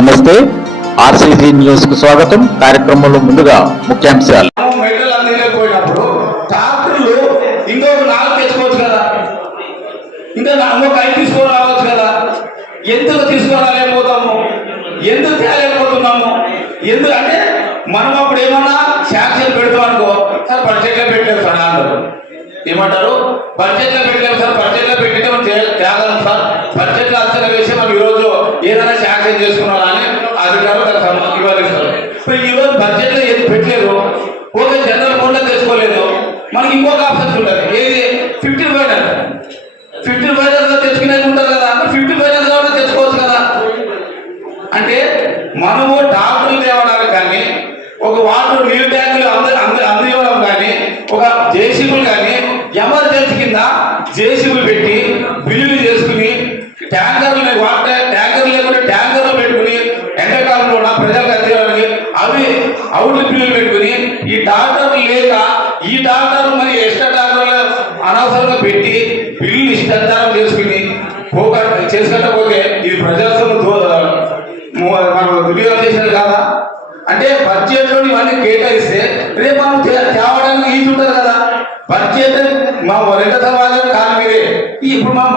నమస్తే, RCG news కు స్వాగతం. కార్యక్రమంలో ముందుగా ముఖ్యాంశాలు. మెటీరియల్ అందిపోయినప్పుడు ట్రాక్టర్లు ఇంకొక 4 తెచ్చుకోవచ్చు కదా, ఇంకా ఇంకొక 5 తీసుకొని రావచ్చు కదా. ఎందుకు తీసుకురాలేకపోతాము, ఎందుకు తేలేకపోతున్నాము? ఎందుకంటే మనం అప్పుడు ఏమన్నా శాంక్షన్ పెడతాం అనుకో, సార్ బడ్జెట్లో పెట్టలేదు సార్ అందరూ ఏమంటారు, బడ్జెట్లో పెట్టలేము సార్, బడ్జెట్లో పెట్టితే మనం తేగలం సార్, బడ్జెట్లో అంచనా వేసి మనం ఈరోజు ఏదైనా శాంక్షన్ చేసుకున్నారని అధికారులు దానికి ఇవ్వలేస్తారు. ఈరోజు బడ్జెట్లో ఏది పెట్టలేదు, ఓకే జనరల్ ఫండ్లో తెచ్చుకోలేదు, మనకి ఇంకొక ఆప్షన్ ఉంటుంది, ఏది 50 ఫైనాన్స్ తెచ్చుకునేది ఉంటుంది కదా, 50 ఫైనాన్స్ కూడా తెచ్చుకోవచ్చు కదా. అంటే మనము డాక్టర్లు తేవడానికి కానీ, ఒక వాటర్ నీళ్ళు ట్యాంకులు అందివ్వడం కానీ, ఒక జేసీబీలు కానీ ఎమర్జెన్సీ కింద జేసీబీలు పెట్టి బిల్లులు చేసుకుని ట్యాంకర్లు వాటర్ ట్యాంకర్లు లేకుంటే ట్యాంకర్లు పెట్టుకుని ఎండాకాలంలో కూడా ప్రజలకు అందించడానికి అవి అవుట్ బిల్లులు పెట్టుకుని ఈ డాక్టర్లు లేక ఈ డాక్టర్ మరి ఎక్స్ట్రా డాక్టర్లు అనవసరంగా పెట్టి బిల్లులు ఇష్టాధారం చేసుకుని చేసుకుంటపోతే ఇది ప్రజల మనం దుర్యోగం చేసినది కాదా? అంటే బడ్జెట్లో ఇవన్నీ కేటాయిస్తే రేపు మనం తేవడానికి ఈజీ ఉంటుంది కదా. బడ్జెట్ మా రెండో సమాజం కాదు మీరే. ఇప్పుడు మనం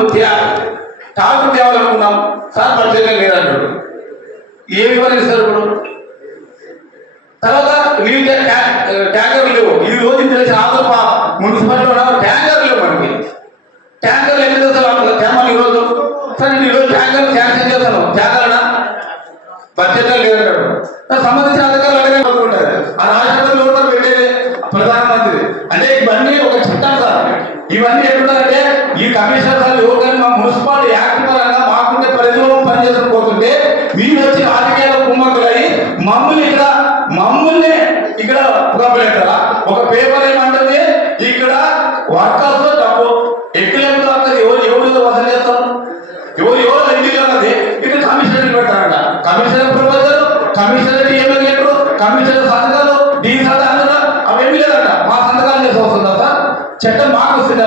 టాక్టర్ తేవాలనుకున్నాం సార్, బడ్జెట్ లేదంటాడు, ఏమి ఇవ్వలేదు ఇప్పుడు. తర్వాత నీళ్ళు ట్యాంకర్లు లేవు, ఈ రోజు తెలిసి ఆంధ్ర మున్సిపాలిటీలో ట్యాంకర్లు లేవు. మనకి ట్యాంకర్లు ఎన్ని తెస్తాను తేమని ఈరోజు సార్, నేను ఈరోజు ట్యాంకర్లు శాంక్షన్ చేస్తాను, తేగలనా? బడ్జెట్లో లేదంటాడు. సంబంధించిన అధికారులు అడగాలనుకుంటారు, ఆ రాష్ట్రంలో ఎవరు పెట్టేది ప్రధానమంత్రి. అంటే ఇవన్నీ ఒక చట్టం సార్. ఇవన్నీ ఎట్లుంటారంటే ఈ కమిషనర్ సార్ ఎవరికైనా మా మున్సిపాలిటీ యాక్ట్ పరంగా మాకుంటే పరిధిలో పనిచేసుకోతుంటే మీరు వచ్చి రాజకీయాల కుమ్మకులై మమ్మల్ని ఇక్కడ పురపెడతారా? ఒక పేపర్ ఏమంటుంది, ఇక్కడ వర్కర్స్ డబ్బు ఎక్కువ అక్కడ ఎవరు వసూలు చేస్తారు, ఎవరు ఎందుకు అన్నది ఇక్కడ కమిషనర్ పెడతారంట. కమిషనర్ ప్రపోజల్, కమిషనర్ ఏమీ లేరు, కమిషనర్ సంతకాలు, డీ సంతకాలు అవేమీ లేదంట. మా సంతకాలు చేసి వస్తుందా సార్? చట్టం మాకు వస్తుంది,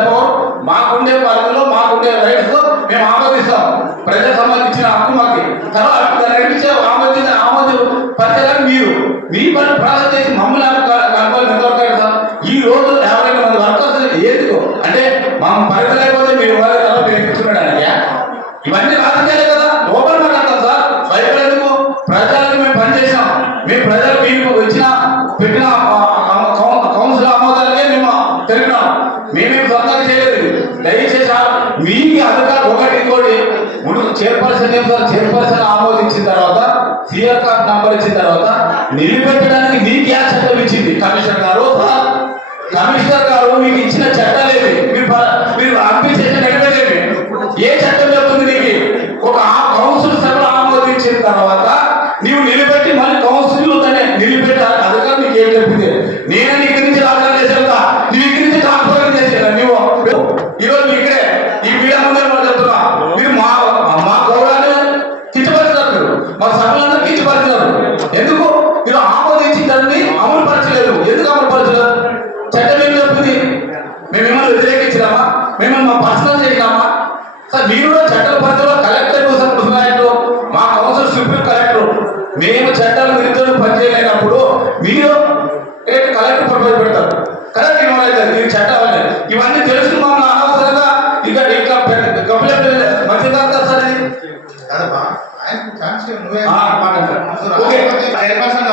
మాకుండే పరిధిలో మాకుండే రైట్స్ మేము ఆమోదిస్తాం. ప్రజలకు సంబంధించిన హక్కు మాకు. తర్వాత ఆమోదు పరిచయాన్ని మీ పని ప్రాసెస్ చేసి మమ్మల్ని కనుగోలు ఎంతవరకు సార్? ఈ రోజు 50 మంది వర్కర్స్ ఎందుకు అంటే మనం పరిధి లేకపోతే మీరు పెంచుకున్నాడానికి ఇవన్నీ రాజకీయాలే కదా. లోపల మాట్లాడతాం సార్, భయపడేందుకు? ప్రజలకు మేము పనిచేసాం, మేము ప్రజలు మీకు పెట్టిన కౌన్సిల్ ఆమోదాలకే మేము తెలిపినాం, మేమేమి సొంతంగా చేయలేదు. దయచేసి మీకు అధికారం ఒకటి ఇంకోటి చైర్పర్సన్ చైర్పర్సన్ ఆమోదించిన తర్వాత సీఆర్ కార్డ్ నంబర్ ఇచ్చిన తర్వాత నిలబెట్టడానికి మీకు ఏ చట్టం ఇచ్చింది? కమిషనర్ గారు కమిషనర్ గారు మీకు ఇచ్చిన చట్టాలు ఏమి? మీరు అడ్మినిస్ట్రేషన్ నెరవేరేమి? ఏ చట్టం చెప్తుంది నీకు? ఒక కౌన్సిల్ సభలో ఆమోదించిన తర్వాత నీవు నిలబెట్టి మళ్ళీ కౌన్సిల్ నిలబెట్టి అధికారం నీకు ఏం చెప్పింది? నేనే ఇక్కడి నుంచి రాజధాని చేసేదా, నువ్వు ఇక్కడి నుంచి ట్రాన్స్ఫర్ చేసేదా? నువ్వు ఈరోజు ఇక్కడే ఈ మీడియా ముందే చెప్తున్నా, మీరు మా గౌరవాన్ని కించపరిచినారు, మా సభలందరూ కించపరిచినారు. ఎందుకు? మీరు ఆమోదించిన దాన్ని అమలు పరచలేదు. ఎందుకు అమలు పరచలేదు? చట్టం ఏం చెప్తుంది? మేము మిమ్మల్ని వ్యతిరేకించినామా? మిమ్మల్ని మా పర్సనల్ చేసినామా? సార్ మీరు కూడా చట్టాల పరిధిలో కలెక్టర్ మా కౌన్సిల్ సుప్రీం కలెక్టర్, మేము చట్టాల విరుద్ధంగా పనిచేయలేనప్పుడు మీరు కలెక్టర్ ప్రపోజ్ పెడతారు, కలెక్టర్ ఇవ్వలేదు ఈ చట్టాలని. ఇవన్నీ తెలుసు మమ్మల్ని అనవసరంగా ఇంకా కంప్లైంట్ మంచి కాదు సార్. ఇది చైర్పర్సన్